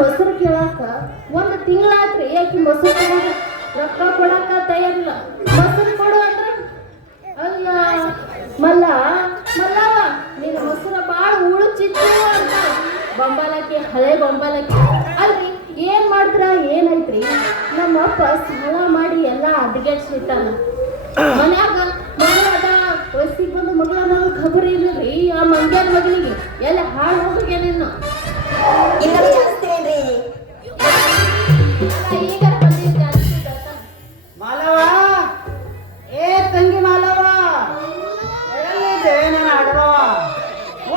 ಮೊಸರು ಕೇಳಾಕ ಒಂದು ತಿಂಗಳಾತ್ರಿ ಆಕಿ ಮೊಸರು ತಗೊಂಡು ರೊಕ್ಕ ಕೊಡಾಕ ತಯಾರಿಲ್ಲ. ಮೊಸರು ಕೊಡು ಅಂದ್ರ ಅಲ್ಲ ಮಲ್ಲ ಮಲ್ಲವ ನಿನ್ನ ಮೊಸರು ಭಾಳ ಉಳುಚಿತ್ತು ಅಂತ ಬೊಂಬಾಲಕ್ಕಿ, ಹಳೆ ಬೊಂಬಾಲಕ್ಕಿ ಅಲ್ರಿ. ಏನ್ ಮಾಡಿದ್ರ ಏನೈತ್ರಿ, ನಮ್ಮಪ್ಪ ಸಾಲ ಮಾಡಿ ಎಲ್ಲ ಅಡ್ಗೆಡ್ಸಿಟ್ಟಾನ. ಮನ್ಯಾಗ ಮಗಳದ ವಯಸ್ಸಿಗೆ ಬಂದು ಮಗಳ ನಾವು ಖಬರ್ ಇಲ್ಲರಿ. ಆ ಮಂಗ್ಯಾದ ಮಗಳಿಗೆ ಎಲ್ಲ ಹಾಳು ಹೋಗ್ಯಾನೇನು. ಈಗ ಬಂದಿದ್ದ ಮಾಲವ, ಏ ತಂಗಿ ಮಾಲವ, ಎಲ್ಲಿದೆ ನನ್ನ ಅಡವ?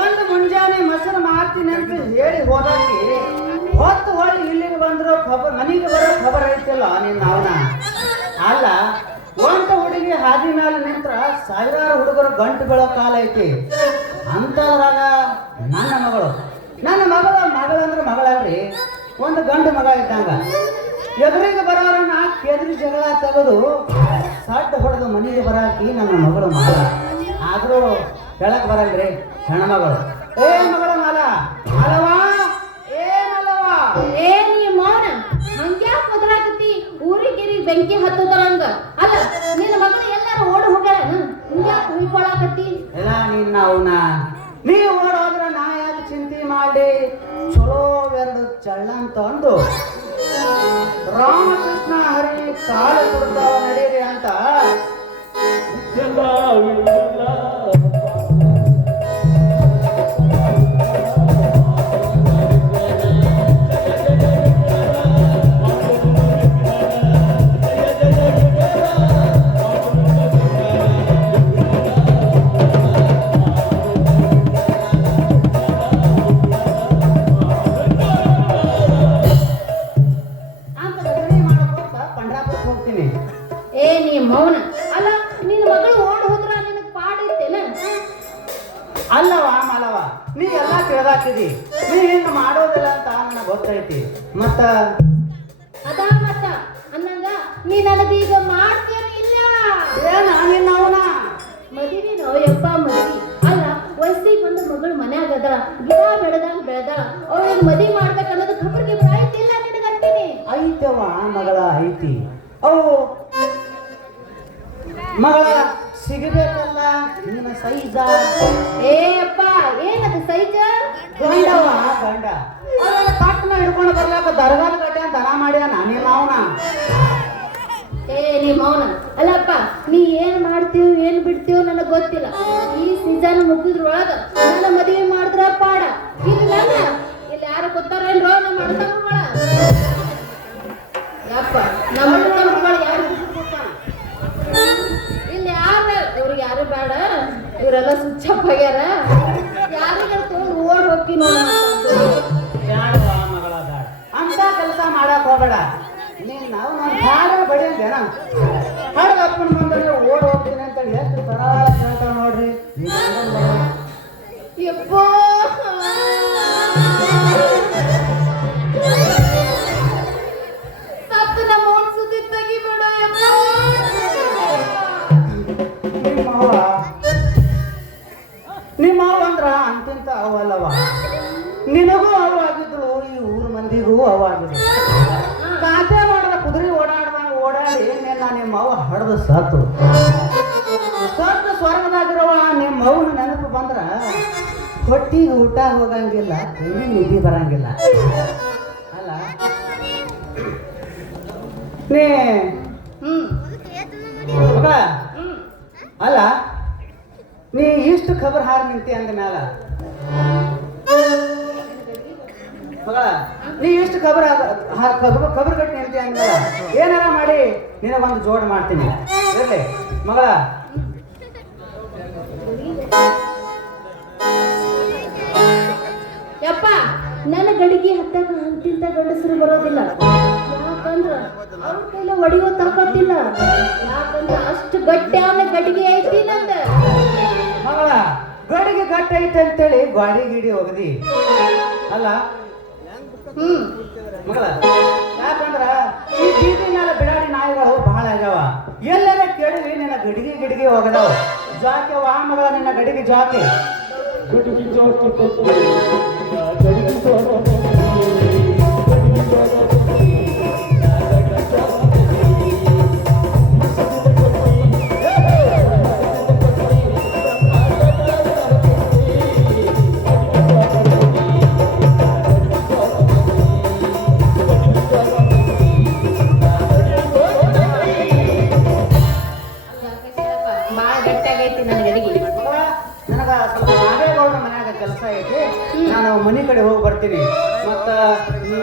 ಒಂದು ಮುಂಜಾನೆ ಮೊಸರು ಮಾಡ್ತೀನಿ ಅಂತ ಹೇಳಿ ಹೋದಾಕಿ ಹೊತ್ತು ಹೊಳ್ಳಿ ಇಲ್ಲಿಗೆ ಬಂದ್ರು ಖಬರ್, ಮನೆಗೆ ಬರೋ ಖಬರ್ ಐತಿಲ್ಲ ನಿನ್ನ ಅವನ. ಅಲ್ಲ, ಒಂದು ಹುಡುಗಿ ಹಾದಿ ಮೇಲೆ ನಿಂತ್ರ ಸಾವಿರಾರು ಹುಡುಗರು ಗಂಟು ಬೀಳೋ ಕಾಲ ಐತಿ. ಅಂತದ್ರಾಗ ನನ್ನ ಮಗಳಂದ್ರೆ ಮಗಳಲ್ರಿ, ಒಂದು ಗಂಡು ಮಗ ಇದ್ದಂಗ. ಎದುರಿಗೆ ಬರೋರನ್ನ ಕೆದರಿ ಜಗಳ ತೆಗೆದು ಸಡ್ಡು ಹೊಡೆದು ಮನೆಗೆ ಬರಾಕಿ ನನ್ನ ಮಗಳು ಮಾಲ. ಆದ್ರೂ ಹೇಳಕ್ ಬರಲ್ರಿ ಹೆಣ್ಮಗಳು. ಏ ಮಗಳ ಮಾಲ, ಮಾಲವಾ, ಏ ಮಾಲವ, ಏ ನೀ ಮೌನ ಹಂಗ್ಯಾಕ್ ಮೊದಲಾಗತಿ? ಊರಿಗಿರಿ ಬೆಂಕಿ ಹತ್ತದರಂಗ. ಅಲ್ಲ ನಿನ್ನ ಮಗಳು ಎಲ್ಲಾರು ಓಡಿ ಹೋಗ್ಯಾಳ, ಹಂಗ್ಯಾಕ್ ಉಳ್ಕೊಳಕತ್ತಿ? ಎಲ್ಲ ನಿನ್ನ ಅವನ ನೀ ಓಡೋದ್ರ ನಾ ಯಾಕೆ ಚಿಂತೆ ಮಾಡಿ ಚಲೋ ಎರಡು ಚಳ್ಳನ್ ತಂದು ರಾಮಕೃಷ್ಣ ಹರಿ ಕಾಳು ಕೊಡ್ತಾವ ನಡೀರಿ ಅಂತ ಏ ನೀ ಮೌನ. ಅಲ್ಲ ನಿನ್ನ ಮಗಳು ಓಡ್ ಹೋದ್ರ ನಿನಗ್ ಪಾಡಿತ್ತೇನ? ಅಲ್ಲವ ಮಾಲವ, ನೀ ಎಲ್ಲ ತಿಳಿದಾಕಿದಿ. ನೀ ಹಿಂಗ ಮಾಡೋದಿಲ್ಲ ಅಂತ ನನಗೆ ಗೊತ್ತೈತಿ. ಮತ್ತ ಅನ್ನಂಗ ನೀ ನನಗೀಗ ಮಾಡ್ತೀಯ ಇಲ್ಲ? ಏನ ನಿನ್ನವನ ಮದುವಿನೋ ಯಪ್ಪ ಮದುವೆ. ಅಲ್ಲ ವಯಸ್ಸಿಗೆ ಬಂದ ಮಗಳು ಮನ್ಯಾಗ ಅದ, ಗಿಡ ಬೆಳೆದಂಗ ಬೆಳೆದ, ಅವಳಿಗೆ ಮದುವೆ ಮಾಡ್ಬೇಕನ್ನೋದು ಖಬರ್ಗೆ ಆಯ್ತಿಲ್ಲ ನಿನಗಂತೀನಿ. ಐತವ ಮಗಳ ಐತಿ. ಅವು ಮಗಳ ಸಿಗಬೇಕಲ್ಲ ನಿನ್ನ ಸೈಜ. ಏ ಅಪ್ಪ ಏನದು ಸೈಜ? ಗಂಡವ ಗಂಡ ಕಟ್ಟನ ಹಿಡ್ಕೊಂಡು ಬರ್ಲಾಕ ದರ್ಗಾದ ಗಟ್ಟೆ ದನ ಮಾಡ್ಯ ನಾನಿಲ್ಲ ಅವನ. ಏ ನೀ ಮೌನ. ಅಲ್ಲಪ್ಪ ನೀ ಏನ್ ಮಾಡ್ತೀವ್ ಏನ್ ಬಿಡ್ತೀವ್ ನನಗ್ ಗೊತ್ತಿಲ್ಲ. ಈ ಸೀಸನ್ ಮುಗಿದ್ರೊಳಗ ನನ್ನ ಮದುವೆ ಮಾಡಿದ್ರ ಪಾಡ. ಇಲ್ಲ ಇಲ್ಲಿ ಯಾರು ಗೊತ್ತಾರೇನ್ರೋ ನಮ್ಮ ಅಣ್ಣತಮ್ಮಗಳ? ಯಪ್ಪ ನಮ್ಮ ಅಣ್ಣತಮ್ಮಗಳ ಯಾರು ಇಲ್ಲಿ ಯಾರ? ಇವ್ರಿಗೆ ಯಾರು ಬೇಡ, ಇವರೆಲ್ಲ ಸ್ವಿಚ್ ಅಪ್ ಆಗ್ಯಾರ. ಯಾರಿಗಾರ ತಗೊಂಡು ಓಡ್ ಹೋಗಿ ನೋಡ. ಮಗಳ ಬೇಡ ಅಂತ ಕೆಲಸ ಮಾಡಕ್ ಹೋಗಬೇಡ. ನೀನ್ ನಾವು ಬ್ಯಾಡ ಬಡಿ ಅಂತೇನ ಹಡಗಪ್ಪನ ಮುಂದೆ ಓಡ್ ಹೋಗ್ತೀನಿ ಅಂತ ಎಷ್ಟು ಸರಳ ಹೇಳ್ತಾವ ನೋಡ್ರಿ. ಯಪ್ಪೋ ಸತ್ತು ನಮ್ಮ ಓನ್ ಸುದ್ದಿ ತೆಗಿಬೇಡ ಯಪ್ಪ. ನಿಮ್ಮವ ಅಂದ್ರ ಅಂತಿಂತ ಅವಲ್ಲವ, ನಿನಗೂ ಅವು ಆಗಿದ್ರು, ಈ ಊರ್ ಮಂದಿಗೂ ಅವು ಆಗಿದ್ರು. ಖಾತೆ ಮಾಡಿದ ಕುದುರೆ ಓಡಾಡ್ದಂಗ ಓಡಾಡಿ ನಿನ್ನ ನಿಮ್ಮವ್ವ ಹಡ್ದು ಸತ್ತು ಸ್ವರ್ಗದಾಗಿರುವ ನಿಮ್ಮವ್ನ ನೆನಪು ಬಂದ್ರ ಹೊಟ್ಟಿಗೆ ಊಟ ಹೋಗಂಗಿಲ್ಲ, ಕೈ ನಿಧಿ ಬರಂಗಿಲ್ಲ. ಅಲ್ಲ ನೀ ಮಗಳ, ಅಲ್ಲ ನೀ ಇಷ್ಟು ಖಬರ್ ಹಾರಿ ನಿಂತಿ ಅಂದ ಮ್ಯಾಲ ಮಗಳ, ನೀ ಎಷ್ಟು ಖಬರ್ ಕಟ್ಟಿ ನಿಂತಿ ಅಂದಲ್ಲ, ಏನಾರ ಮಾಡಿ ನಿನಗೊಂದು ಜೋಡ್ ಮಾಡ್ತೀನಿ ಇರ್ಲಿ ಮಗಳ. ಯಪ್ಪ ನನ್ನ ಗಡಿಗೆ ಹತ್ತಾಗ ಅಂತಿಂತ ಗಂಡಸರು ಬರೋದಿಲ್ಲ. ಯಾಕಂದ್ರ ಅವ್ರ ಕೈಲ ಹೊಡಿಯೋ ತಾಕತ್ತಿಲ್ಲ. ಯಾಕಂದ್ರ ಅಷ್ಟು ಗಟ್ಟಿ ಗಡಿಗೆ ಐತಿ ನಂದ. ಮಗಳ ಗಡಿಗೆ ಗಟ್ಟಿ ಐತೆ ಅಂತೇಳಿ ಗಾಡಿ ಗಿಡಿ ಹೋಗದಿ ಅಲ್ಲ ಮಗಳ. ಯಾಕಂದ್ರ ಈ ಬೀದಿ ಮೇಲೆ ಬಿಡಾಡಿ ನಾಯಿಗಳು ಬಹಳ ಆಗ್ಯಾವ. ಎಲ್ಲರ ಕೇಳಿವಿ ನಿನ್ನ ಗಡಿಗೆ ಹೋಗದವ. ಜಾಕೆವ ಮಗಳ, ನಿನ್ನ ಗಡಿಗೆ ಜಾಕೆ ಗಡಿಗೆ ನಾಗೇಗೌಡರ ಮನ್ಯಾಗ ಕೆಲಸ ಐತಿ, ನಾನು ಮನೆ ಕಡೆ ಹೋಗಿ ಬರ್ತೀನಿ. ಮತ್ತ ಈ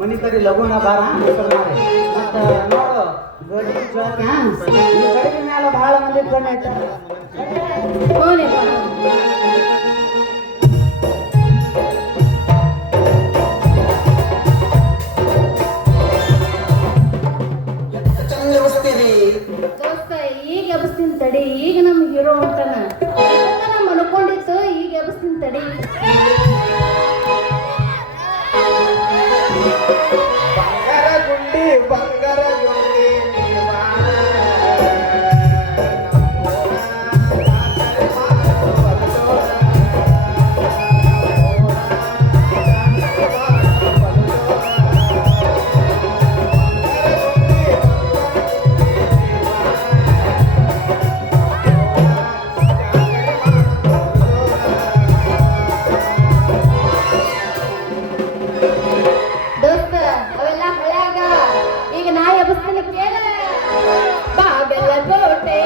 ಮನೆ ಕಡೆ ಲಗುನ ಬಾರ ಮಾಡಿ ಮತ್ತ ನೋಡು ಗಡಿ ಜೋಕ ಈ ಗಡಿಗೆ ಮ್ಯಾಲ ಬಹಳ ಮಂದಿ ಕಣ್ಣು ಐತ. ಹೋನೆ ಬಾ. ದೋಸ್ತ ಈಗ ಎಬ್ಸ್ತೀನಿ ತಡಿ, ಈಗ ನಮ್ ಹೀರೋ ಹೊಂಟಾನ. ನಮ್ಮ ಅನ್ಕೊಂಡಿತ್ತು, ಈಗ ಎಬ್ಸ್ತೀನಿ ತಡಿ. ಬಂಗಾರ ಗುಂಡಿ ಬಂಗಾರ ಗುಂಡಿ ದೋಸ್ತ ಅವೆಲ್ಲ ಹಳ್ಯಾಗ, ಈಗ ನಾ ಎಬ್ಸ್ತೀನಿ ಕೇಳ. ಬಾಗಲ ಕೋಟೆ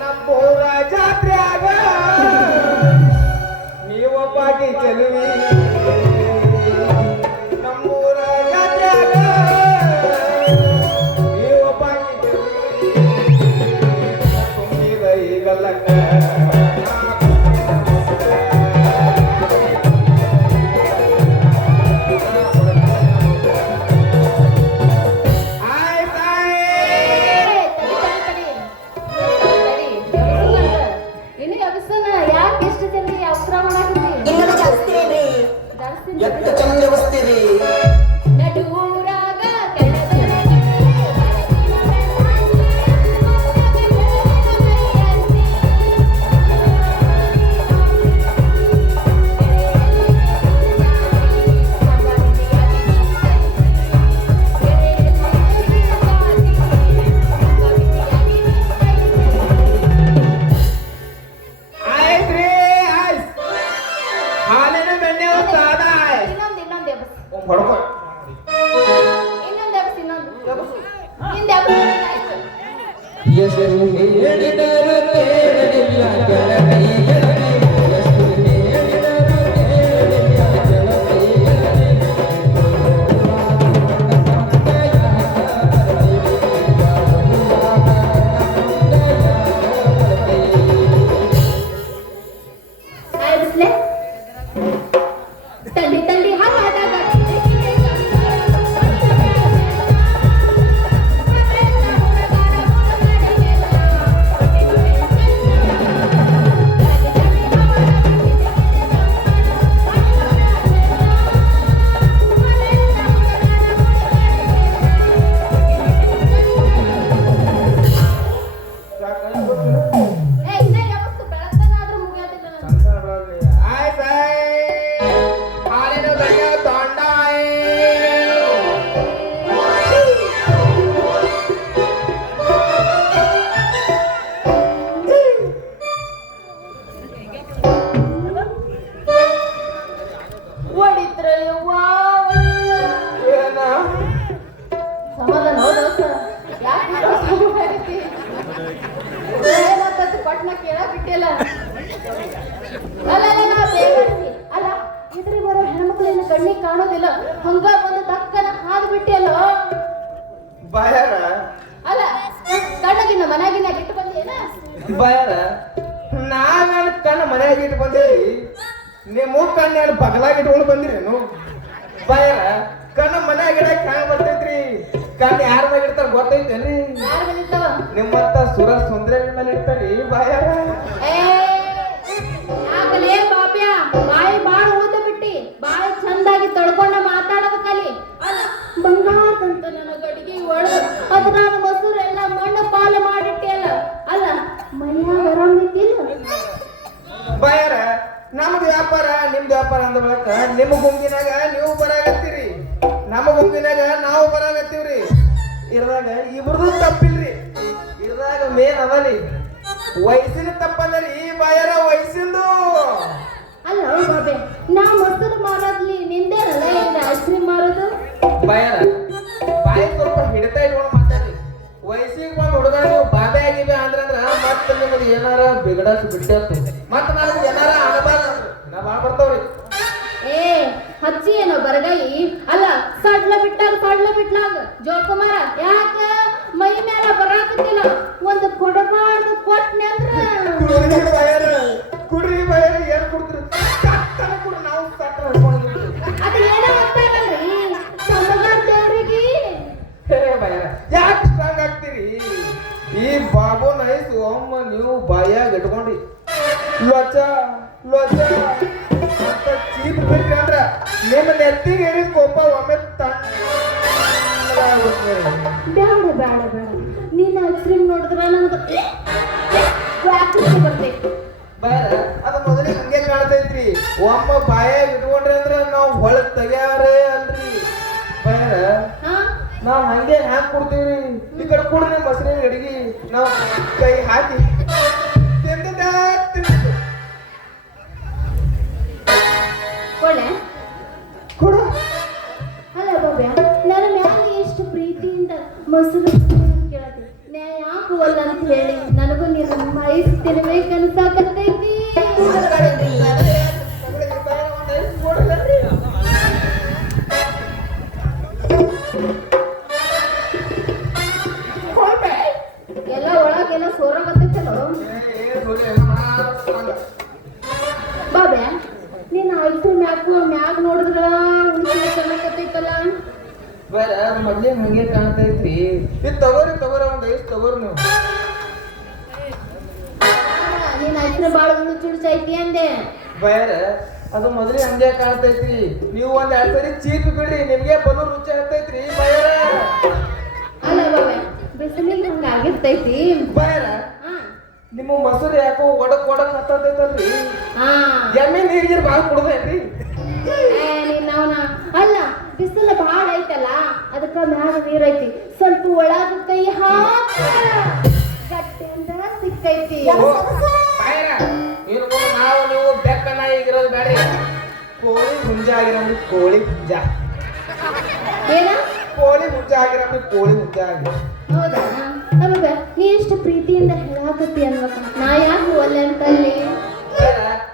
ನಮ್ಮೂರ ಜಾತ್ರ್ಯಾಗ ನೀವೊಬ್ಬಾಗಿ ಚೆಲುವಿ, ನಮ್ಮೂರ ಜಾತ್ರ್ಯಾಗ ನೀವೊಬ್ಬಾಗಿ ಚೆಲುವಿ, ತುಂಬಿದ ಈಗಲ್ಲಕ್ಕ ಇನ್ನು ಎಬ್ಸನ. ಯಾಕೆ ಇಷ್ಟು ಜಲ್ದಿ ಅವಸರ ಮಾಡಾಕತ್ತಿ? ಎಷ್ಟು ಚಂದ ಬಸ್ತೀರಿ ನಡುವೂರಾಗ ಆಯ್ತ್ರಿ ಆಯ್ತ್ ಹಾಲಿನ ಬೆಣ್ಣೆ ಸಾದ ಆಯ್ತ್ ಇನ್ನೊಂದು ಎಬ್ಸ್. ಹೊಡ್ಕೊ ಇನ್ನೊಂದು ಎಬ್ಸ್, ಇನ್ನೊಂದು ಹಿಂದೆ ಎಬ್ಸ್. ಎಷ್ಟು ಹೇಳಿದರೂ ಕೇಳಲಿಲ್ಲ ಗೆಳತಿ ಎಷ್ಟು ಹೇಳಿದರೂ ಕೇಳಲಿಲ್ಲ ಗೆಳತಿ ನಾ ಎಬ್ಸ್ಲೆ? ತಳ್ಳಿ ತಳ್ಳಿ ಹಾಗಾದಾಗ ಇನ್ನ ಎಬ್ಸ್ತು, ಬೆಳಗ್ತನಾದ್ರೂ ಮುಗಿಯೋದಿಲ್ಲ ನಂದು. ಆಯ್ತ್ ಹಾಲಿನ ಬೆಣ್ಣೆ ತೊಂಡ ಹೊಡಿತ್ರ ಯವ್ವಾ. ಏನ ಸಮಾಧಾನ ಹೌದು ದೋಸ್ತ. ಯಾಕೆ ಏನಂತ ಪಟ್ನ ಕೇಳಕ್ ಬಿಟ್ಟಿಲ್ಲ. ಅಲ್ಲ ನಾ ಬೇಗಡ್ಸಿ. ಅಲ್ಲ ಇದ್ರಿ ಬರೋ ಹೆಣ್ಮಕ್ಳಿನ ಕಣ್ಣಿಗೆ ಕಾಣೋದಿಲ್ಲ, ಹಂಗ ಬಂದು ತಕ್ಕನ ಹಾದು ಬಿಟ್ಟಿಯಲ್ಲ. ಬಾಯಾರ ಅಲ್ಲ ಕಣ್ಣಗಿನ ಮನೆಗಿನ ಬಿಟ್ಟು ಬಂದೇನ? ಬಾಯಾರ ನಾವೇನು ಕಣ್ಣು ಮನೆಯಾಗ ಇಟ್ಟು ಬಂದೇವಿ, ನಿಮ್ಮ ಕಣ್ಣೇನು ಬಗಲಾಗ ಇಟ್ಕೊಂಡು ಬಂದಿರೇನು? ಬಾಯಾರ ಕಣ್ಣು ಮನೆಯಾಗ ಇಡಕ್ಕೆ ಹ್ಯಾಂಗ ಬರ್ತೈತ್ರಿ? ಕಣ್ಣು ಯಾರ ಮೇಲೆ ಇಡ್ತಾರ ಗೊತ್ತೈತೇನ್ರಿ? ಯಾರು ಬಂದಿರ್ತಾವ? ನಿಮ್ಮತ್ತ ಸುರ ಸುಂದರ ಮೇಲೆ ಇರ್ತಾರಿ ಬಾಯಾರ. ಯಾಕಲೇ ಪಾಪ್ಯ, ಬಾಯಿ ಬಾಳ ಊತ ಬಿಟ್ಟಿ, ಬಾಳ ಚಂದಾಗಿ ತಡ್ಕೊಂಡ ಮಾತಾಡೋದು ಕಲಿ. ಅಲ್ಲ ಬಂಗಾರದಂತ ನನ್ನ ಗಡಿಗೆ ಒಳಗ ಅದ್ ನಾನು ಮೊಸರೆಲ್ಲ ಮಣ್ಣು ಪಾಲು ಮಾಡಿಟ್ಟಿಯಲ್ಲ. ಅಲ್ಲ ಮನೆ ಮನ್ಯಾಗ ಆರಾಮೈತಿಲ್ಲ? ಬಾಯಾರ ನಮ್ದು ವ್ಯಾಪಾರ ನಿಮ್ದು ವ್ಯಾಪಾರ ಅಂದ ಬಳಿಕ ನಿಮ್ಮ ಗುಂಪಿನಾಗ ನೀವು ಬರಾಗತ್ತೀರಿ, ನಮ್ಮ ಗುಂಪಿನಾಗ ನಾವು ಬರಾಗತ್ತೀವ್ರಿ. ಇರ್ದಾಗ ಇಬ್ರದು ತಪ್ಪಿಲ್ರಿ, ಇರ್ದಾಗ ಮೇನ್ ಅದರಿ ವಯಸ್ಸಿನ ತಪ್ಪಂದ್ರಿ. ಬಾಯಾರ ವಯಸ್ಸಿಂದು ಅಲ್ಲ ಬಾಬೆ, ನಾ ಮೊಸರು ಮಾರೋದ್ಲಿ ನಿಂದೇನಲ್ಲ ಈಗ ಐಸ್ ಕ್ರೀಮ್ ಮಾರೋದು? ಬಾಯಾರ ಬಾಯಿ ಸ್ವಲ್ಪ ಹಿಡಿತಾ ಇಟ್ಕೊಂಡು ಮಾತಾಡ್ರಿ. ವಯಸ್ಸಿಗೆ ಬಂದು ಹುಡುಗ ನೀವು ಬಾಬೆ ಆಗಿವೆ ಅಂದ್ರ ಮತ್ತೆ ನಿಮ್ದು ಏನಾರ ಬಿಗಡಸ್ ಬಿಟ್ಟತ್ತು, ಮತ್ತೆ ನನಗೆ ಏನಾರ ಆಗಬಾರ್ದು ನಾ ಬಾಳ್ ಬರ್ತಾವ್ರಿ. ಏ ಹಚ್ಚಿ ಏನೋ ಬರಗಾಯಿ ಅಲ್ಲ, ಸಡ್ಲ ಬಿಟ್ಲಾಗ ಜೋಕುಮಾರ ಯಾಕ ಮೈ ಮೇಲ ಬರಾಕತ್ತಿಲ್ಲ? ಒಂದು ಕೊಡಬಾರ್ದು ಕೊಟ್ನೆ ಅಂದ್ರ ಕುಡ್ರಿ ಬಾಯಾರ ಏನ್ ಕುಡ್ತೀರಿ? ಸಟ್ಟನ ಕುಡ್ರಿ, ನಾವು ಸಟ್ಟ ಹಿಡ್ಕೊಂಡಿದ್ದೀವಿ. ಅದು ಏನೋ ಗೊತ್ತಾಗಲ್ರಿ ಸಮಗಾರ ದೇವ್ರಿಗೆ. ಹೇ ಬಾಯಾರ ಯಾಕೆ ಸ್ಟ್ರಾಂಗ್ ಆಗ್ತೀರಿ? ಈ ಬಾಬು ನೈಸ್ ಒಮ್ಮ ನೀವು ಬಾಯಾಗ ಇಟ್ಕೊಂಡ್ರಿ ಲೊಚ ಲೊಚ ಅಂತ ಚೀಪ್ ಬಿಟ್ರಿ ಅಂದ್ರ ನಿಮ್ಮ ನೆತ್ತಿಗೆ ಏರಿದ ಕೋಪ ಒಮ್ಮೆ ಬೇಡ ನೀನ್ ಐಸ್ ಕ್ರೀಮ್ ನೋಡಿದ್ರ ನನ್ಗೆ ಬರ್ತೈತಿ. ಬಾಯಾರ ಅದು ಮೊದಲಿಗೆ ಹಂಗೆ ಕಾಣ್ತೈತ್ರಿ. ಒಮ್ಮ ಬಾಯಾಗ ಇಟ್ಕೊಂಡ್ರಿ ಅಂದ್ರ ನಾವು ಹೊಳಗ್ ತೆಗ್ಯಾರೇ ಅಲ್ರಿ. ಬಾಯಾರ ಹಾ ನಾವ್ ಹಂಗೆ ಹ್ಯಾಂಗ್ ಕೊಡ್ತೀವ್ರಿ? ಈ ಕಡೆ ಕೊಡ್ರಿ ಮೊಸರಿನ ಅಡಿಗೆ ನಾವು ಕೈ ಹಾಕಿ ತಿಂದಿದ್ದ ತಿಂದಿದ್ದು ಒಳ್ಳೆ ಕೊಡು. ಅಲ್ಲ ಬಾಬ್ಯಾ, ನನ್ನ ಮ್ಯಾಲ ಎಷ್ಟು ಪ್ರೀತಿಯಿಂದ ಮೊಸರು ಕೇಳತಿ, ನಾ ಯಾಕೆ ಒಲ್ಲ ಅಂತ ಹೇಳಿ ನನಗೂ ನೀನು ಮೈಸ್ ತಿನ್ಬೇಕು ಅನ್ಸಾಕತ್ತೈತಿ. ಎಲ್ಲ ಒಳಗೆಲ್ಲ ಸೋರಾಗತ್ತೈತಲ್ಲ ಬಾಬ್ಯಾ. ನೀನ್ ಐಸ್ ಮ್ಯಾಗ ನೋಡಿದ್ರ ಉಳಿಸಿ ಚೆನ್ನಾಗತ್ತೈತಲ್ಲ. ಬೇರೆ ಮೊದ್ಲೇ ಹಂಗೆ ಕಾಣ್ತೈತ್ರಿ. ಇದು ತಗೋರಿ ಒಂದ್ ಐಸ್ ತಗೋರಿ ನೀವು. ನೀನ್ ಐಸ್ ಕ್ರೀಮ್ ಬಾಳ ಚುಡ್ಸೈತಿ ಅಂದೆ. ಬೇರೆ ಅದು ಮೊದಲೇ ಹಂಗೆ ಕಾಣ್ತೈತ್ರಿ. ನೀವು ಒಂದ್ 2 ಸರಿ ಚೀಪ್ ಬಿಡ್ರಿ, ನಿಮ್ಗೆ ಬಲು ರುಚಿ ಆಗ್ತೈತ್ರಿ. ಬೇರೆ ಅಲ್ಲ ಬಾಬ್ಯಾ, ಬಿಸಿಲಿಗೆ ಹಂಗ ಆಗಿರ್ತೈತಿ. ಬೇರೆ ನಿಮ್ಮ ಮೊಸರು ಯಾಕೋ ಒಡಕ್ ಹತ್ತೈತಲ್ರಿ? ಹಾ ಎಮ್ಮೆ ನೀರಿಗೆ ಬಾಳ ಕುಡ್ದೈತ್ರಿ. ನಿನ್ನವನ ಅಲ್ಲ, ಬಿಸಿಲು ಬಾಳ ಐತಲ್ಲ ಅದಕ್ಕ ಮ್ಯಾಗ ನೀರೈತಿ, ಸ್ವಲ್ಪ ಒಳಗ ಕೈ ಹಾಕ ಗಟ್ಟಿಂದ ಸಿಕ್ಕೈತಿ. ನಾವು ನೀವು ಬೆಕ್ಕನ ಈಗಿರೋದು ಬೇಡ, ಕೋಳಿ ಹುಂಜ ಆಗಿರಮ್ರಿ. ಕೋಳಿ ಹುಂಜ ಏನ ಕೋಳಿ ಹುಂಜ ಆಗಿರಮ್ರಿ. ಕೋಳಿ ಹುಂಜ ಆಗಿ ಹೌದಾ? ನಮಗ ನೀ ಎಷ್ಟು ಪ್ರೀತಿಯಿಂದ ಹೇಳಾಕತ್ತಿ ಅನ್ಬೇಕ, ನಾ ಯಾಕೆ ಒಲ್ಲೆ ಅಂತಲ್ಲಿ?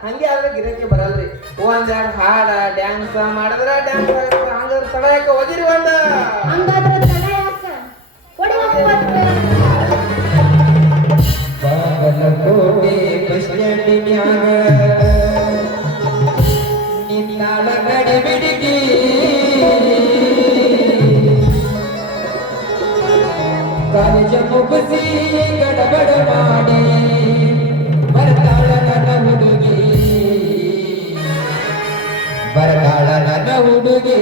ಹಂಗೆ ಆದ್ರೆ ಗಿರಕ್ಕೆ ಬರಲ್ರಿ. ಒಂದೆರಡು ಹಾಡ ಡ್ಯಾನ್ಸ್ ಮಾಡಿದ್ರ ಡ್ಯಾನ್ಸ್ ಆಗತ್ತ. ಹಂಗ ತಡ ಯಾಕೆ ಹೋಗಿರಿ ಒಂದ? ಹಂಗಾದ್ರ ತಡ ಯಾಕ? ಕೊಡಿ ಬಾಗಲಕೋಟೆ ಬಸ್ ಸ್ಟ್ಯಾಂಡಿನ್ಯಾಗ ನಿನ್ನಾಳ ಗಡಿ ಬಿಡಿಗಿ ಕಾಲೇಜ ಮುಗಿಸಿ ಗಡಬಡ ಮಾಡಿ ಬರ್ತಾಳ ನನ್ನ ಹುಡುಗಿ, ಬರ್ತಾಳ ನನ್ನ ಹುಡುಗಿ.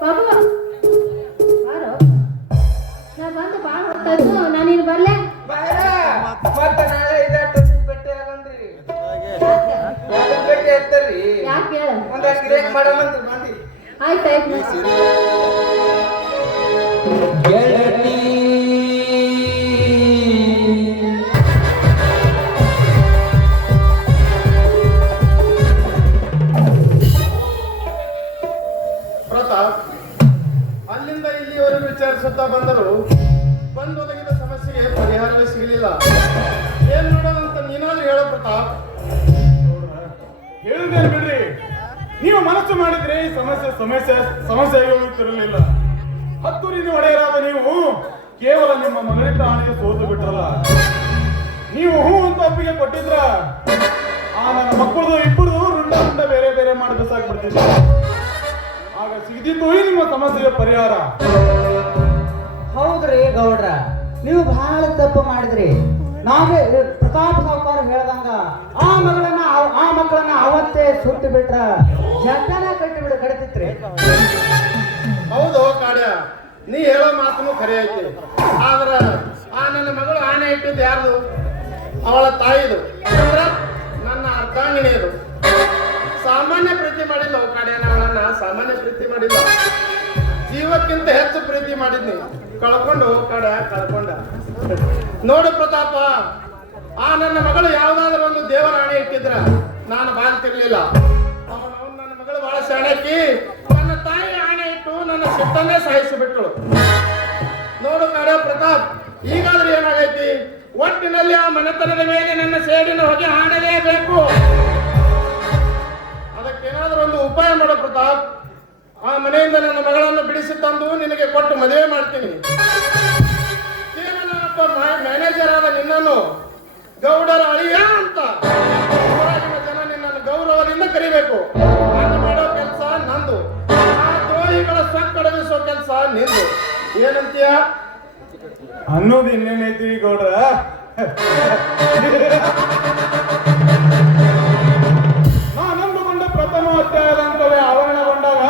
ಬಾಬು ಬಾರೋ. ನಾ ಬಂದು ಭಾಳ ಹೊತ್ತಾಯ್ತು, ನಾನು ಇನ್ನು ಬರ್ಲೆ. ಮತ್ತೆ ನಾಳೆ ಇದೇ ಟೈಮಿಗೆ ಭೇಟಿ ಆಗನ್ರಿ. ಯಾಕೆ ಭೇಟಿ ಆಗ್ತಾರ್ರಿ? ಯಾಕೆ ಹೇಳ? ಒಂದಷ್ಟು ಗಿರಾಕಿ ಮಾಡಮಂತ ಬಂದಿ. ಆಯ್ತಾಯ್ತು. ಗೆಳತಿ ಪ್ರತಾಪ್ ಅಲ್ಲಿಂದ ಇಲ್ಲಿವರೆಗೂ ವಿಚಾರಿಸುತ್ತಾ ಬಂದರು ಬಂದು ಒದಗಿದ ಸಮಸ್ಯೆಗೆ ಪರಿಹಾರವೇ ಸಿಗಲಿಲ್ಲ. ಏನ್ ಮಾಡೋದಂತ ನೀನಾದ್ರೂ ಹೇಳೋ ಪ್ರತಾಪ್. ಹೇಳುದೇನು ಬಿಡ್ರಿ, ನೀವು ಮನಸ್ಸು ಮಾಡಿದ್ರೆ ಈ ಸಮಸ್ಯೆ ಹೋಗುತ್ತಿರಲಿಲ್ಲ. ಹತ್ತೂರಿನ ಒಡೆಯರಾದ ನೀವು ಕೇವಲ ನಿಮ್ಮ ಮಗನಿಂದ ಆಣೆಗೆ ಸೋತು ಬಿಟ್ರಲ್ಲ. ನೀವು ಹೂ ಅಂತ ಒಪ್ಪಿಗೆ ಕೊಟ್ಟಿದ್ರ ಆ ನನ್ನ ಮಕ್ಕಳದು ಇಬ್ಬರದು ರುಂಡ ಬೇರೆ ಬೇರೆ ಮಾಡಿ ಬಸಾಕ್ಬಿಡ್ತಿದ್ರು. ಆಗ ಸಿಗದಿದ್ದು ಈ ನಿಮ್ಮ ಸಮಸ್ಯೆಗೆ ಪರಿಹಾರ. ಹೌದ್ರಿ ಗೌಡ್ರ, ನೀವು ಬಹಳ ತಪ್ಪು ಮಾಡಿದ್ರಿ. ನಾವೇ ಪ್ರತಾಪ್ ಸಾವುಕಾರ ಹೇಳ್ದಂಗ ಆ ಮಕ್ಕಳನ್ನ ಅವತ್ತೇ ಸುಟ್ಟು ಬಿಟ್ರ ಜಗನ ಕಟ್ಟಿಬಿಡು. ಹೌದು ಕಾಡ್ಯ, ನೀ ಹೇಳೋ ಮಾತನ್ನು ಖರೆ ಐತಿ. ಆದ್ರ ಆ ನನ್ನ ಮಗಳು ಆಣೆ ಇಟ್ಟಿದ್ದು ಯಾರ್ದು? ಅವಳ ತಾಯಿದು, ಅಂದ್ರ ನನ್ನ ಅರ್ಧಾಂಗಿಣಿಯದು. ಸಾಮಾನ್ಯ ಪ್ರೀತಿ ಮಾಡಿಲ್ಲ ಕಾಡ್ಯ, ಅವಳನ್ನ ಸಾಮಾನ್ಯ ಪ್ರೀತಿ ಮಾಡಿಲ್ಲ, ಜೀವಕ್ಕಿಂತ ಹೆಚ್ಚು ಪ್ರೀತಿ ಮಾಡಿದ್ನಿ. ಕಳ್ಕೊಂಡು ಕಾಡ್ಯ ಕಳ್ಕೊಂಡ. ನೋಡು ಪ್ರತಾಪ, ಆ ನನ್ನ ಮಗಳು ಯಾವ್ದಾದ್ರು ಒಂದು ದೇವರ ಆಣೆ ಇಟ್ಟಿದ್ರ ನಾನು ಬಾಳ್ತಿರ್ಲಿಲ್ಲ. ಅವನು ನನ್ನ ಮಗಳು ಬಹಳ ಶಾಣಕಿ, ನನ್ನ ತಾಯಿ ಆಣೆ ಇಟ್ಟು ನನ್ನ ಸಿಟ್ಟನ್ನೇ ಸಾಯಿಸಿಬಿಟ್ರು. ನೋಡು ಕಾಡ ಪ್ರತಾಪ್, ಈಗಾದ್ರೂ ಏನಾಗೈತಿ? ಒಟ್ಟಿನಲ್ಲಿ ಆ ಮನೆತನದ ಮೇಲೆ ನನ್ನ ಸೇಡಿನ ಹೊಗೆ ಹಾಡಲೇಬೇಕು. ಅದಕ್ಕೇನಾದ್ರೂ ಒಂದು ಉಪಾಯ ಮಾಡೋ ಪ್ರತಾಪ್. ಆ ಮನೆಯಿಂದ ನನ್ನ ಮಗಳನ್ನು ಬಿಡಿಸಿ ತಂದು ನಿನಗೆ ಕೊಟ್ಟು ಮದುವೆ ಮಾಡ್ತೀನಿ. ಕೇವಲ ಒಬ್ಬ ಮ್ಯಾನೇಜರ್ ಆದ ನಿನ್ನನ್ನು ಗೌಡರ ಅಳಿಯ ಅಂತ ಊರಾಗಿನ ಜನ ನಿನ್ನನ್ನು ಗೌರವದಿಂದ ಕರಿಬೇಕು. ನಾನು ಮಾಡೋ ಕೆಲಸ ನಂದು, ಆ ದ್ರೋಹಿಗಳ ಸೊಕ್ಕಡಗಿಸೋ ಕೆಲಸ ನಿಂದು. ಏನಂತೀಯ? ಅನ್ನೋದು ಇನ್ನೇನೈತಿ ಗೌಡ್ರ? ನಾನಂದುಕೊಂಡ ಪ್ರಥಮ ಅಧ್ಯಾಯದ ಅಂತವೇ ಆವರಣಗೊಂಡಾಗ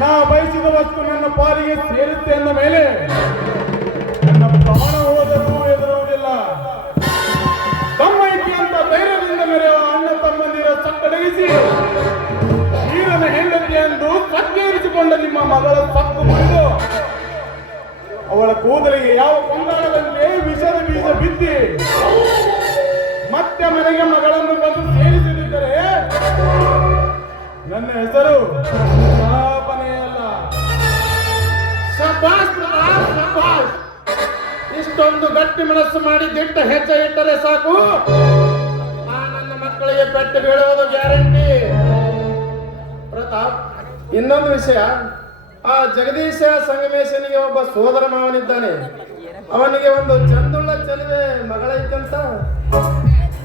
ನಾ ಬಯಸಿದ ವಸ್ತು ನನ್ನ ಪಾಲಿಗೆ ಸೇರುತ್ತೆ ಅಂದ ಮೇಲೆ ನನ್ನ ಪ್ರಾಣ ಹೋದರೂ ಎದುರುವುದಿಲ್ಲ. ತಮ್ಮ ಇಕ್ಕಿ ಅಂತ ಧೈರ್ಯದಿಂದ ಮೆರೆಯುವ ಅಣ್ಣ ತಮ್ಮಂದಿರ ಸಕ್ಕಡಗಿಸಿ ನೀರನ ಹೆಂಡತಿ ಎಂದು ಸಕ್ಕೇರಿಸಿಕೊಂಡ ನಿಮ್ಮ ಮಗಳ ಸಕ್ಕು ಮುರಿದು ಅವಳ ಕೂದಲಿಗೆ ಯಾವ ಕೊಂದಾಡದಂತೆ ವಿಷದ ಬೀಜ ಬಿತ್ತಿ ಮತ್ತೆ ಮನೆಗೆ ಮಗಳನ್ನು ಬಂದು ಸೇರಿಸದಿದ್ದರೆ ನನ್ನ ಹೆಸರು ಶಾಪನೆಯಲ್ಲ. ಶಬ್ಬಾಸ್ ಪ್ರತಾಪ್, ಶಬ್ಬಾಸ್. ಇಷ್ಟೊಂದು ಗಟ್ಟಿ ಮನಸ್ಸು ಮಾಡಿ ದಿಟ್ಟ ಹೆಜ್ಜೆ ಇಟ್ಟರೆ ಸಾಕು, ಆ ನನ್ನ ಮಕ್ಕಳಿಗೆ ಪೆಟ್ಟು ಬೀಳುವುದು ಗ್ಯಾರಂಟಿ. ಪ್ರತಾಪ್, ಇನ್ನೊಂದು ವಿಷಯ, ಆ ಜಗದೀಶ ಸಂಗಮೇಶನಿಗೆ ಒಬ್ಬ ಸೋದರ ಮಾವನಿದ್ದಾನೆ. ಅವನಿಗೆ ಒಂದು ಚಂದುಳ್ಳ ಚೆಲುವೆ ಮಗಳೈತಂತ.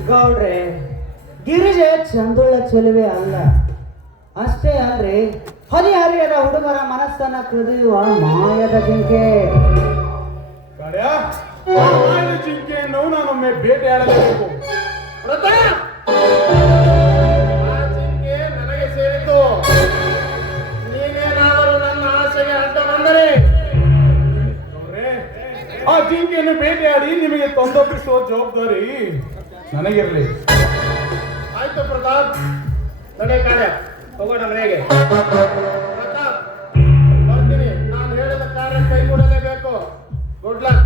ಗೌಡ್ರೆ, ಗಿರಿಜೆ ಚಂದುಳ್ಳ ಚೆಲುವೆ ಅಲ್ಲ, ಅಷ್ಟೇ ಅಲ್ರಿ ಹರಿಹರಿಯದ ಹುಡುಗರ ಮನಸ್ಸನ್ನ ಕದಿಯುವ ಮಾಯದ ಜಿಂಕೆ. ಕಾರ್ಯ ಆ ಮಾಯದ ಜಿಂಕೆಯನ್ನು ನಾನೊಮ್ಮೆ ಬೇಟೆಯಾಡಲೇಬೇಕು. ಪ್ರತಾಪ್, ಆ ಜಿಂಕೆ ನನಗೆ ಸೇರಿತು. ನೀನೇನಾದರೂ ನನ್ನ ಆಸೆಗೆ ಅಡ್ಡ ಬಂದರೆ ಆ ಜಿಂಕೆಯನ್ನು ಬೇಟೆಯಾಡಿ ನಿಮಗೆ ತೊಂದೊಪ್ಪಿಸುವ ಜವಾಬ್ದಾರಿ ನನಗಿರಲಿ. ಆಯ್ತು ಪ್ರತಾಪ್, ನಡೆ ಕಾರ್ಯ ಹೋಗೋಣ ಮನೆಗೆ. ಪ್ರತಾಪ್, ಬರ್ತೀನಿ. ನಾನು ಹೇಳಿದ ಕಾರ್ಯ ಕೈಗೂಡಲೇಬೇಕು. Good luck.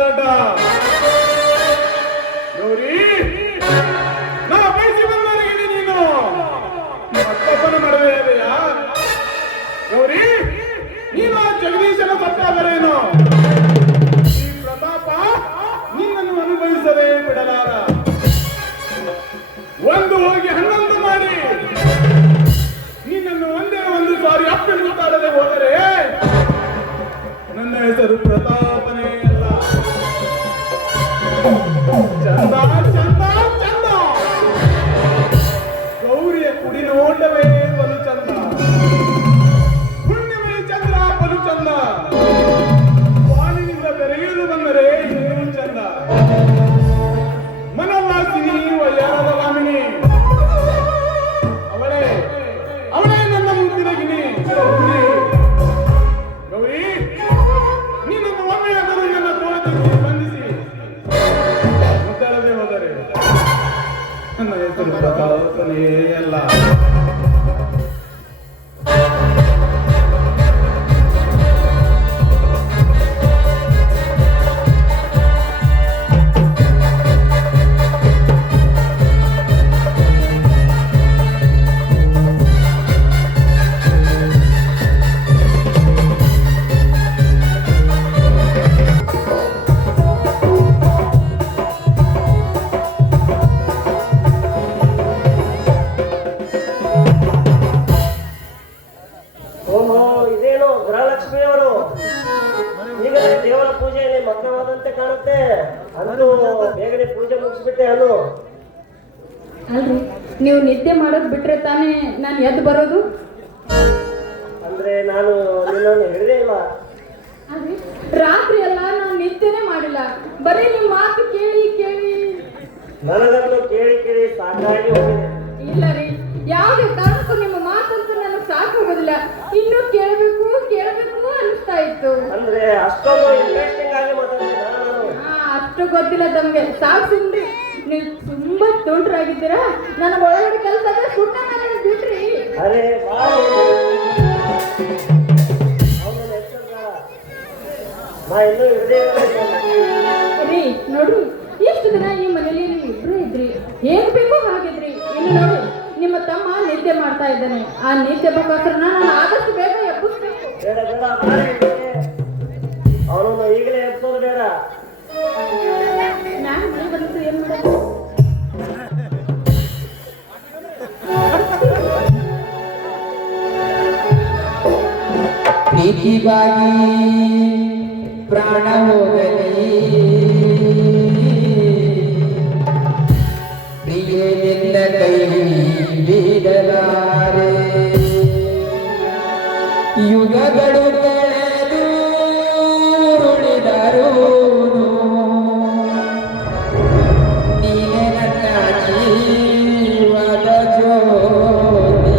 ದಡ್ಡ ಗೌರಿ, ನಾ ಬಯಸಿ ಬಂದವರಿಗೆ ನೀನು ಮತ್ತೊಬ್ಬನ ಮದುವೆ ಇದೆಯಾ? ಗೌರಿ, ನೀನು ಆ ಜಗದೀಶನ ಸತ್ತಾದರೇನು? ಈ ಪ್ರತಾಪ ನಿನ್ನನ್ನು ಅನುಭವಿಸದೆ ಬಿಡಲಾರ. ಒಂದು ಹೋಗಿ 11 ಮಾಡಿ ನಿನ್ನನ್ನು ಒಂದೇ ಒಂದು ಸಾರಿ ಅಪ್ಪಿಡುತ್ತಾಡದೆ ಹೋದರೆ ನನ್ನ ಹೆಸರು ಪ್ರತಾಪನೇ ಅಲ್ಲ. ಚಂದ ಚಂದ ಚಂದ, ಗೌರಿಯ ಕುಡಿ ನೋಟವೇ ಬಲು ಚಂದ, ಹುಣ್ಣಿಮೆ ಚಂದ್ರ ಬಲು ಚಂದ, ವಾಲಿನಿಂದ ಬೆರೆಯುವುದು ಬಂದರೆ ಇನ್ನೂ ಚಂದ. ಮನವಾಸಿನಿ ವಯ್ಯಾರದ ವಾಮಿನಿ, ಅವಳೇ ಅವಳೇ ನನ್ನ ಮುದ್ದಿನ ಗಿಣಿ. ಗೌರಿ, ನೀನನ್ನು ಒಮ್ಮೆಯಾದರೂ ನನ್ನ ತೋಳದಲ್ಲಿ ಬಂಧಿಸಿ ಮುದ್ದಾಡದೆ ಹೋದರೆ ನನ್ನ ಹೆಸರು ಪ್ರತಾಪನೇ ಅಲ್ಲ. ಓಹೋ, ಇದೇನು ಗೃಹಲಕ್ಷ್ಮಿ ಅವರು ಈಗ ದೇವರ ಪೂಜೆಯಲ್ಲಿ ಮಗ್ನವಾದಂತೆ ಕಾಣುತ್ತೆ. ಅಂದು ಬೇಗನೆ ಪೂಜೆ ಮುಗಿಸ್ಬಿಟ್ಟೆ ಅನು. ಅಲ್ರಿ, ನೀವು ನಿದ್ದೆ ಮಾಡೋದು ಬಿಟ್ರೆ ತಾನೇ ನಾನು ಎದ್ದು ಬರೋದು. ಅಂದ್ರೆ ನಾನು ನಿನ್ನನ್ನು ಹಿಡಿದೇ ಇಲ್ಲ. ಅಲ್ರಿ, ರಾತ್ರಿ ಎಲ್ಲ ನಾನು ನಿದ್ದೆನೇ ಮಾಡಿಲ್ಲ, ಬರೀ ನಿಮ್ಮ ಮಾತು ಕೇಳಿ ಕೇಳಿ. ನನಗಂತೂ ಕೇಳಿ ಕೇಳಿ ಸಾಕಾಗಿ ಹೋಗಿದೆ. ಇಲ್ಲ ರೀ, ಯಾವುದೇ ಕಾರಣಕ್ಕೂ ನಿಮ್ಮ ಮಾತಂತೂ ನನಗೆ ಸಾಕು ಹೋಗೋದಿಲ್ಲ. ಇನ್ನೂ ಕೇಳಬೇಕು ಕೇಳಬೇಕು ಅನಿಸ್ತಾ ಇತ್ತು. ಅಂದ್ರೆ ಅಷ್ಟೊಂದು ಇಂಟ್ರೆಸ್ಟಿಂಗ್ ಆಗಿ ಮಾತಾಡ್ತೀನಿ ನಾನು. ಅಷ್ಟು ಗೊತ್ತಿಲ್ಲ ತಮ್ಗೆ, ಸಾಕು ಸುಮ್ರಿ. ನೀವು ತುಂಬಾ ತುಂಟ್ರಾಗಿದ್ದೀರಾ. ನನಗೆ ಒಳಗಡೆ ಕೆಲಸ ಆದ್ರೆ ಸುಣ್ಣ ಮೇಲೆ ಬಿಟ್ರಿ. ಅರೆ ಬಾ, ಅವನ ಹೆಸರು ನಾ ಇನ್ನೂ ಹಿಡಿದೇ ಇಲ್ಲ. ರೀ ನೋಡ್ರಿ, ಎಷ್ಟು ದಿನ ಈ ಮನೇಲಿ ನೀವು ಇಬ್ರು ಇದ್ರಿ, ಹೇಗ್ ಬೇಕೋ ಹಾಗಿದ್ರಿ. ಇನ್ನು ನೋಡಿ, ನಿಮ್ಮ ತಮ್ಮ ನಿದ್ದೆ ಮಾಡ್ತಾ ಇದ್ದಾನೆ. ಆ ನಿದ್ದೆ ಬೇಕಾದ್ರೆ ನಾನು ಆದಷ್ಟು ಬೇಗ ಎಬ್ಬಿಸ್ಬೇಕು. ಬೇಡ ಬೇಡ, ಅವನನ್ನು ಈಗಲೇ ಎಬ್ಸೋದು ಬೇಡ. ನಾನು ಮನೆ ಬಂದು ಏನ್ ಮಾಡೋದು? ಪ್ರೀತಿಗಾಗಿ ಪ್ರಾಣ ಹೋಗಲಿ, ಪ್ರಿಯೆ ನಿನ್ನ ಕೈ ಬಿಡಲಾರೆ. ಯುಗಗಳು ಕಳೆದು ಉರುಳಿದರು, ನೀನೆ ನನ್ನ ಜೀವದ ಜ್ಯೋತಿ.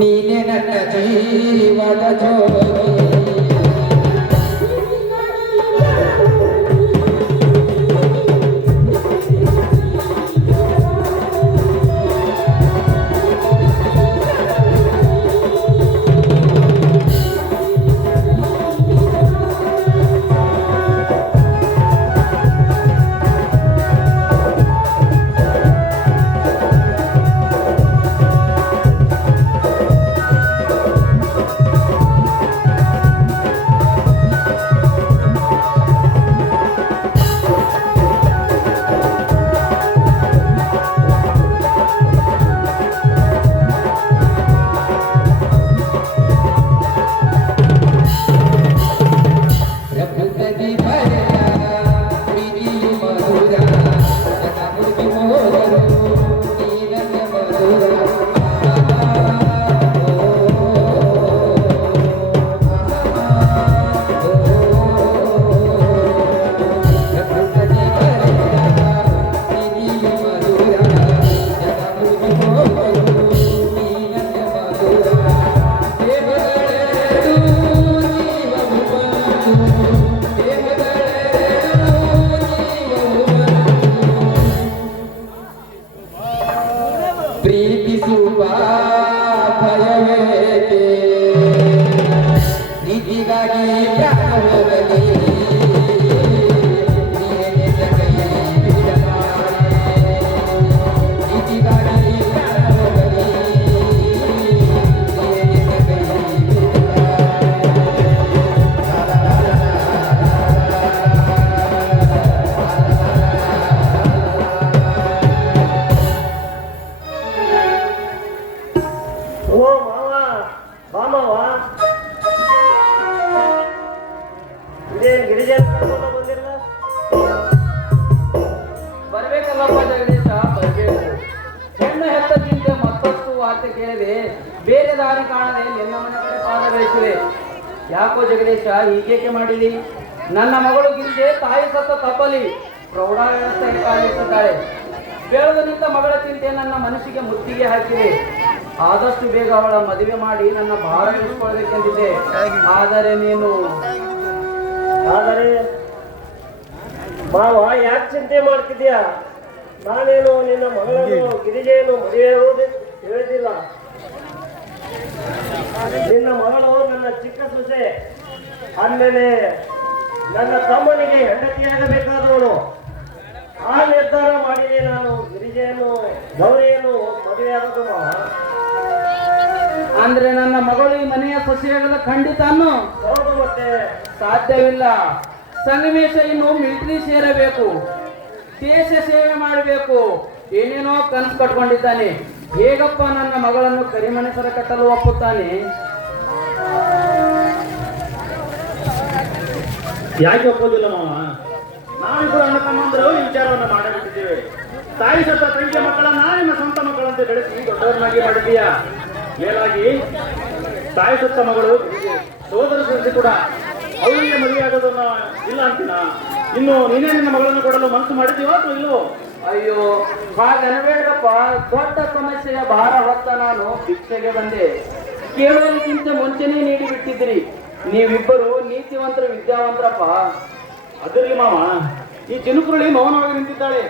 ನೀನೆ ನನ್ನ ಜೀವದ ಜ್ಯೋತಿ. ಮಾಮವ ಇದೇನ್ ಗಿರಿಜನ ಕರ್ಕೊಂಡು ಬಂದಿಲ್ಲ? ಬರ್ಬೇಕಲ್ಲಪ್ಪ ಜಗದೀಶ, ಬರ್ಬೇಕು. ಹೆಣ್ಣು ಹೆತ್ತ ಚಿಂತೆ ಮತ್ತಷ್ಟು ವಾರ್ತೆ ಕೇಳಿದೆ, ಬೇರೆ ದಾರಿ ಕಾಣದೆ ನಿನ್ನ ಮನೆ ಕಡೆ ಪಾದ ಬೆಳೆಸಿದೆ. ಯಾಕೋ ಜಗದೀಶ ಹೀಗೇಕೆ ಮಾಡಿದಿ? ನನ್ನ ಮಗಳು ಗಿರಿಜೆ ತಾಯಿ ಸತ್ತ ತಪ್ಪಲಿ ಪ್ರೌಢಾವಸ್ಥೆಗೆ ಕಾಲಿಟ್ಟಿದ್ದಾಳೆ. ಬೆಳೆದು ನಿಂತ ಮಗಳ ಚಿಂತೆ ನನ್ನ ಮನಸ್ಸಿಗೆ ಮುತ್ತಿಗೆ ಹಾಕಿದೆ. ಆದಷ್ಟು ಬೇಗ ಅವಳ ಮದುವೆ ಮಾಡಿ ನನ್ನ ಭಾರ ಇಳಿಸ್ಕೊಳ್ಬೇಕೆಂದಿದ್ದೆ. ಆದರೆ ನೀನು ಆದರೆ ಮಾವ ಯಾಕೆ ಚಿಂತೆ ಮಾಡ್ತಿದ್ಯಾ? ನಾನೇನು ನಿನ್ನ ಮಗಳನ್ನು ಗಿರಿಜೆಯನ್ನು ಮದುವೆ ಹೇಳಿದಿಲ್ಲ. ನಿನ್ನ ಮಗಳು ನನ್ನ ಚಿಕ್ಕ ಸೊಸೆ, ಆಮೇಲೆ ನನ್ನ ತಮ್ಮನಿಗೆ ಹೆಂಡತಿಯಾಗಬೇಕಾದವಳು. ಆ ನಿರ್ಧಾರ ಮಾಡಿದೆ ನಾನು. ಗಿರಿಜೆಯನ್ನು ಗೌರಿಯನ್ನು ಮದುವೆಯಾಗದು ಮಾವ. ಅಂದ್ರೆ ನನ್ನ ಮಗಳು ಈ ಮನೆಯ ಸೊಸೆಯಾಗಲ್ಲ ಖಂಡಿತ ಅನ್ನೋ ಹೌದು, ಮತ್ತೆ ಸಾಧ್ಯವಿಲ್ಲ. ಸನ್ನಿವೇಶ ಇನ್ನು ಮಿಲಿಟರಿ ಸೇರಬೇಕು, ದೇಶ ಸೇವೆ ಮಾಡಬೇಕು, ಏನೇನೋ ಕನಸು ಕಟ್ಕೊಂಡಿದ್ದಾನೆ. ಹೇಗಪ್ಪ ನನ್ನ ಮಗಳನ್ನು ಕರಿಮನೆಸರ ಕಟ್ಟಲು ಒಪ್ಪುತ್ತಾನೆ? ಯಾಕೆ ಒಪ್ಪೋದಿಲ್ಲ ಮಾವ? ನಾವಿಬ್ಬರು ಅಣ್ಣ ತಮ್ಮಂದರು ಈ ವಿಚಾರವನ್ನು ಮಾಡಿಬಿಟ್ಟಿದ್ದೇವೆ. ತಾಯಿ ಸತ್ತ ತಂಗಿಯ ಮಕ್ಕಳನ್ನ ನಿಮ್ಮ ಸ್ವಂತ ಮಕ್ಕಳಂತೆ ಬೆಳೆಸಿ ದೊಡ್ಡವರನ್ನಾಗಿ ಮಾಡಿದ್ದೀಯಾ. ಮೇಲಾಗಿ ತಾಯಿ ಸತ್ತ ಮಗಳು ಸೋದರ ಸೊಸೆ ಕೂಡ ಅವಳಿಗೆ ಮದುವೆ ಆಗೋದನ್ನ ಇಲ್ಲ ಅಂತೀನ. ಇನ್ನು ನೀನೇ ನಿನ್ನ ಮಗಳನ್ನು ಕೊಡಲು ಮನಸ್ಸು ಮಾಡಿದ್ದೀವೋ ಅಥವಾ ಇಲ್ವೋ? ಅಯ್ಯೋ ಹಾಗನಬೇಡಪ್ಪ, ದೊಡ್ಡ ಸಮಸ್ಯೆಯ ಭಾರ ಹೊತ್ತ ನಾನು ಭಿಕ್ಷೆಗೆ ಬಂದೆ. ಕೇಳೋದಕ್ಕಿಂತ ಮುಂಚೆನೇ ನೀಡಿ ಬಿಟ್ಟಿದ್ರಿ. ನೀವಿಬ್ಬರು ನೀತಿವಂತರ ವಿದ್ಯಾವಂತರಪ್ಪ. ಅದರಲ್ಲಿ ಮಾವ, ಈ ಚಿನುಕುರುಳಿ ಮೌನವಾಗಿ ನಿಂತಿದ್ದಾಳೆ.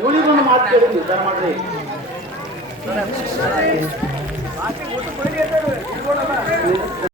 ಇವಳಿಗೊಂದು ಮಾತು ಕೇಳಿ ನಿರ್ಧಾರ ಮಾಡ್ರಿ.